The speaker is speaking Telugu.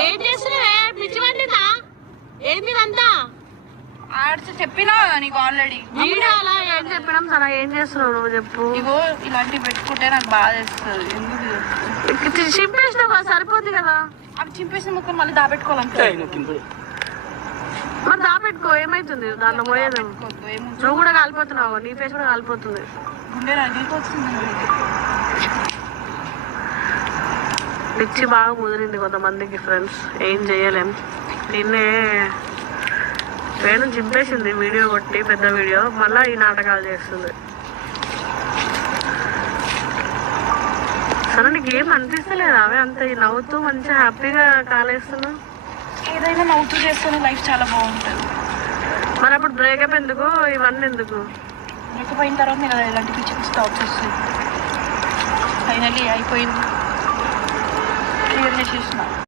ఏం చేస్తున్నావే పిచ్చి పట్టిందా ఏంది ఇదంతా చెప్పినా నీకు ఆల్రెడీ వీడియో అలా ఏం చెప్పినాం సరే ఏం చేస్తున్నావు నువ్వు చెప్పు ఇగో ఇలాంటివి పెట్టుకుంటే నాకు బాధ వేస్తుంది ఎందుకు చింపేసినావు సరిపోద్ది కదా అవి చింపేసిన ముక్క మళ్ళీ దాపెట్టుకోవాలంటే మరి దాపెట్టుకో ఏమైతుంది దాంట్లో పోయేది నువ్వు కూడా కాలిపోతున్నావు నీ ఫేస్ కూడా కాలిపోతుంది గుండె రగిలిపోతుంది పిచ్చి బాగా కుదిరింది కొంతమందికి ఫ్రెండ్స్ ఏం చేయలేం నిన్నే వేణు చింపేసింది వీడియో కొట్టి పెద్ద వీడియో మళ్ళీ ఈ నాటకాలు చేస్తుంది సరే నీకు ఏం అనిపిస్తలేదు అవే అంత నవ్వుతూ మంచిగా హ్యాపీగా కాలేస్తున్నావు ఏదైనా నవ్వుతూ చేస్తేనే లైఫ్ చాలా బాగుంటుంది మరి అప్పుడు బ్రేకప్ ఎందుకు ఇవన్నీ ఎందుకు బ్రేకప్ అయిన తర్వాత నేను ఇలాంటి పిచ్చి పిచ్చి థాట్స్ వస్తుంది ఫైనల్లీ అయిపోయింది క్లియర్ చేసేసిన